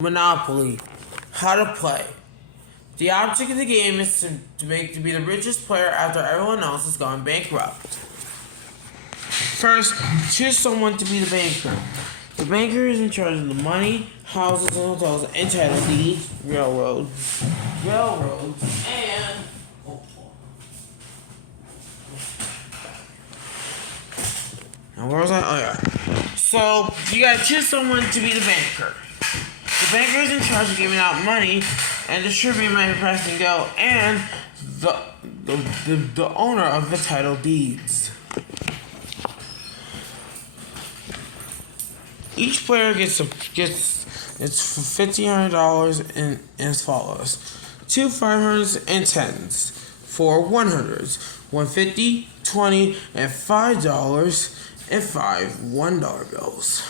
Monopoly. How to play. The object of the game is to be the richest player after everyone else has gone bankrupt. First, choose someone to be the banker. The banker is in charge of the money, houses, and hotels, and title deeds, railroads, and and where was I? Oh yeah. So you gotta choose someone to be the banker. The banker is in charge of giving out money and distributing money for press go, and the owner of the title deeds. Each player gets it's $1,500 in as follows: two 500s and 10s, four 100s, $150, $20, and $5, and five $1 bills.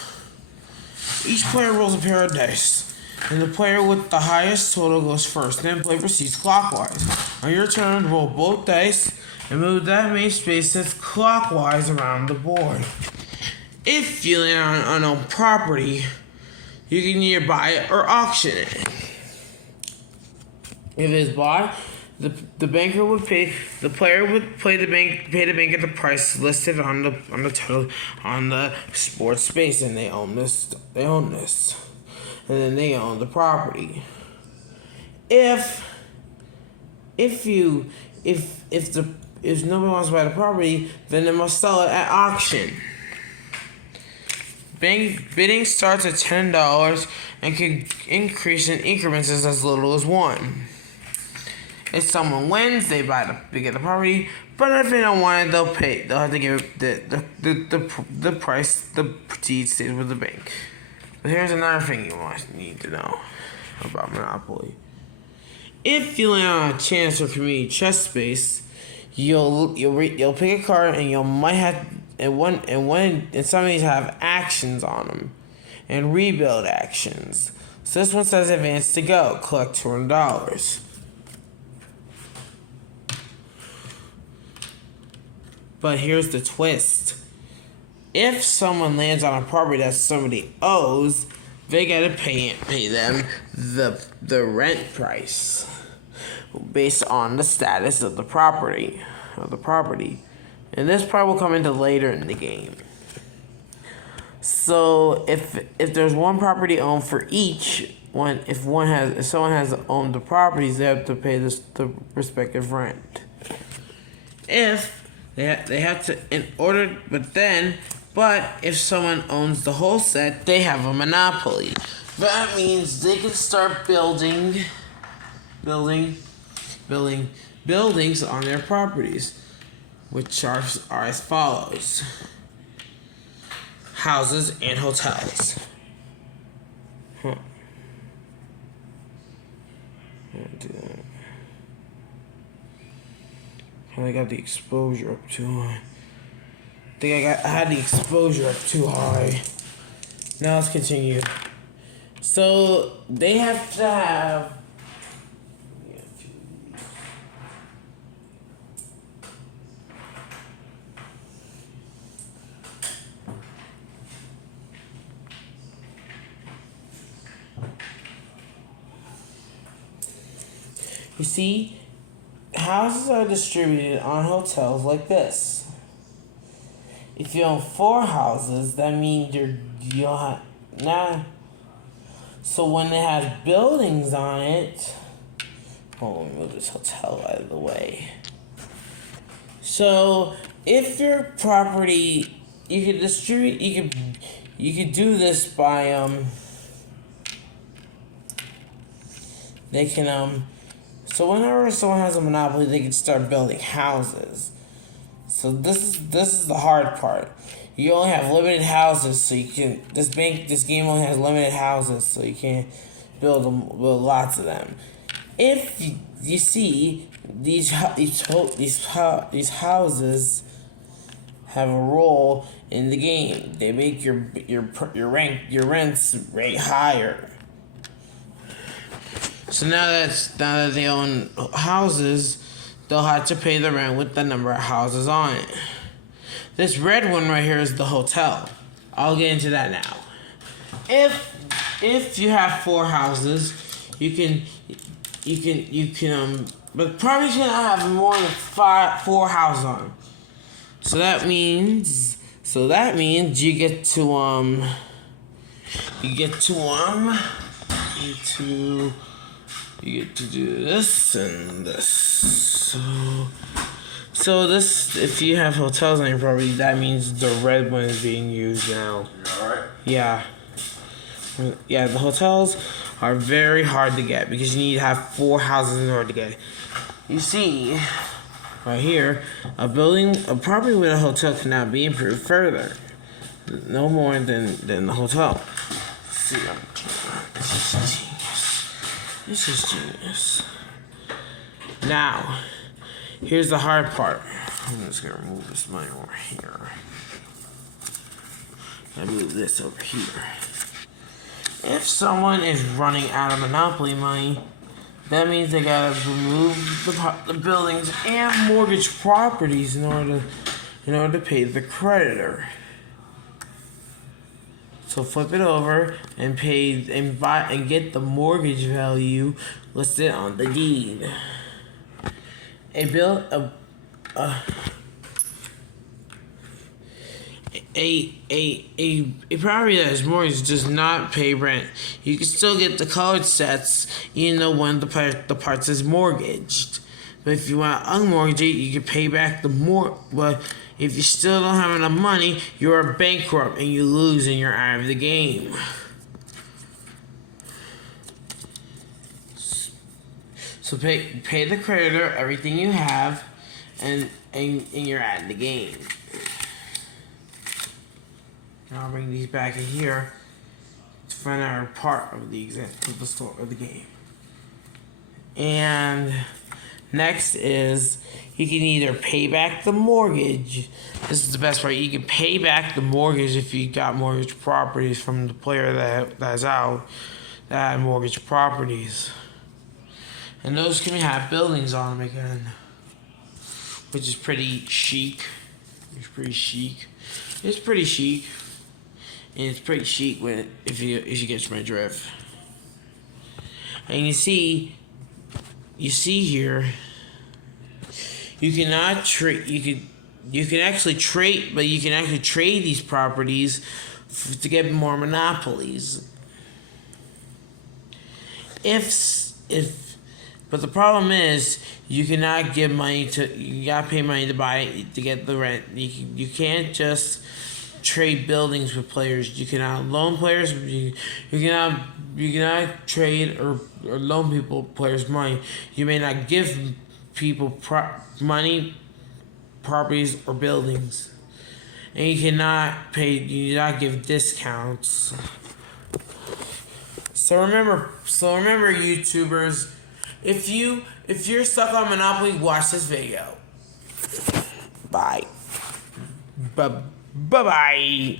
Each player rolls a pair of dice, and the player with the highest total goes first. Then play proceeds clockwise. On your turn, roll both dice and move that many spaces clockwise around the board. If you land on unknown property, you can either buy it or auction it. If it is bought, the banker would pay. The player would pay the banker the price listed on the title on the sports space, and they own this. And then they own the property. If nobody wants to buy the property, then they must sell it at auction. Bidding starts at $10 and can increase in increments as little as 1. If someone wins, they get the property. But if they don't want it, they'll pay. They'll have to give the price. The deed stays with the bank. But here's another thing you need to know about Monopoly. If you land on a chance or community chess space, you'll pick a card, and you might have and some of these have actions on them and rebuild actions. So this one says advance to go, collect $200. But here's the twist. If someone lands on a property that somebody owes, they gotta pay them the rent price based on the status of the property. And this part will come into later in the game. So if there's one property owned for each one, if someone has owned the properties, they have to pay the respective rent. If they have to but if someone owns the whole set, they have a monopoly. That means they can start building buildings on their properties, which are as follows: houses and hotels. I got the exposure up too high. I had the exposure up too high. Now let's continue. So they have to have. You see, houses are distributed on hotels like this. If you own 4 houses, that means so when it has buildings on it, let me move this hotel out of the way. So if your property, you could distribute, you could do this by they can So whenever someone has a monopoly, they can start building houses. So this is the hard part. You only have limited houses, so you can. This game only has limited houses, so you can't build lots of them. If you see these houses have a role in the game, they make your rents rate higher. So now that they own houses, they'll have to pay the rent with the number of houses on it. This red one right here is the hotel. I'll get into that now. If if you have 4 houses, you can but probably shouldn't have more than 4 houses on them. So that means you get to do this and this. So this, if you have hotels on your property, that means the red one is being used now. You alright? Yeah. Yeah, the hotels are very hard to get because you need to have 4 houses in order to get it. You see, right here, a property with a hotel cannot be improved further. No more than the hotel. See, this is genius. This is genius. Now, here's the hard part. I'm just gonna remove this money over here. I move this over here. If someone is running out of Monopoly money, that means they gotta remove the buildings and mortgage properties in order to pay the creditor. So flip it over and get the mortgage value listed on the deed. A property that is mortgaged does not pay rent. You can still get the colored sets even though one of the parts is mortgaged. But if you want to unmortgage it, you can pay back but if you still don't have enough money, you are bankrupt and you lose and you're out of the game. So pay the creditor everything you have and you're out of the game. Now I'll bring these back in here to find out our part of the game. And next is you can either pay back the mortgage. This is the best part. You can pay back the mortgage if you got mortgage properties from the player that's out that had mortgage properties. And those can have buildings on them again, which is pretty chic. It's pretty chic. And it's pretty chic if you get my drift. And you see here, you cannot trade. You can actually trade, but you can actually trade these properties to get more monopolies. But the problem is you cannot give money you gotta pay money to buy it, to get the rent. You can't just trade buildings with players. You cannot loan players. You cannot trade or loan players money. You may not give people money, properties, or buildings, and you cannot give discounts. So remember, YouTubers, if you're stuck on Monopoly, watch this video. Bye. Bye-bye.